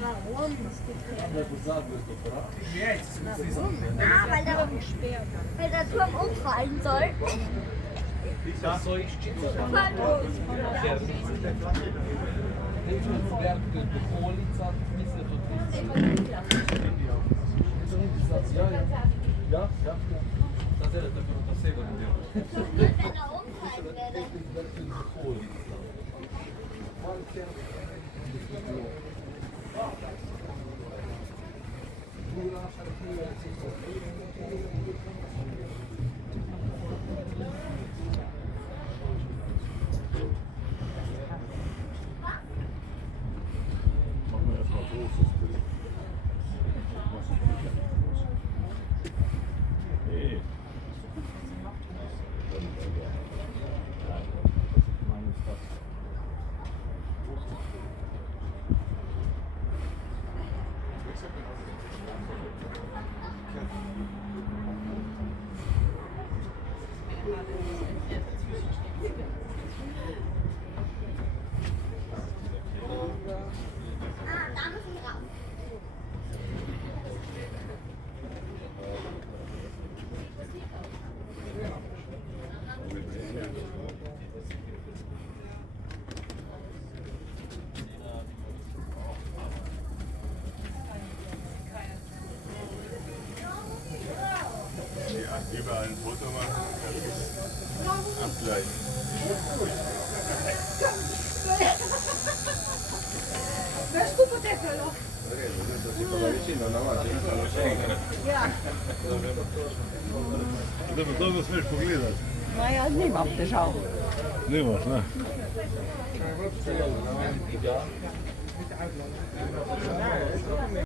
Warum? Weil der Turm umfallen soll. Überall ein Foto machen, das ist abgleichen. Veš tu potekalo? Ja. Dobro smeš pogledati. No, jaz nimam težav. Nimaš, ne?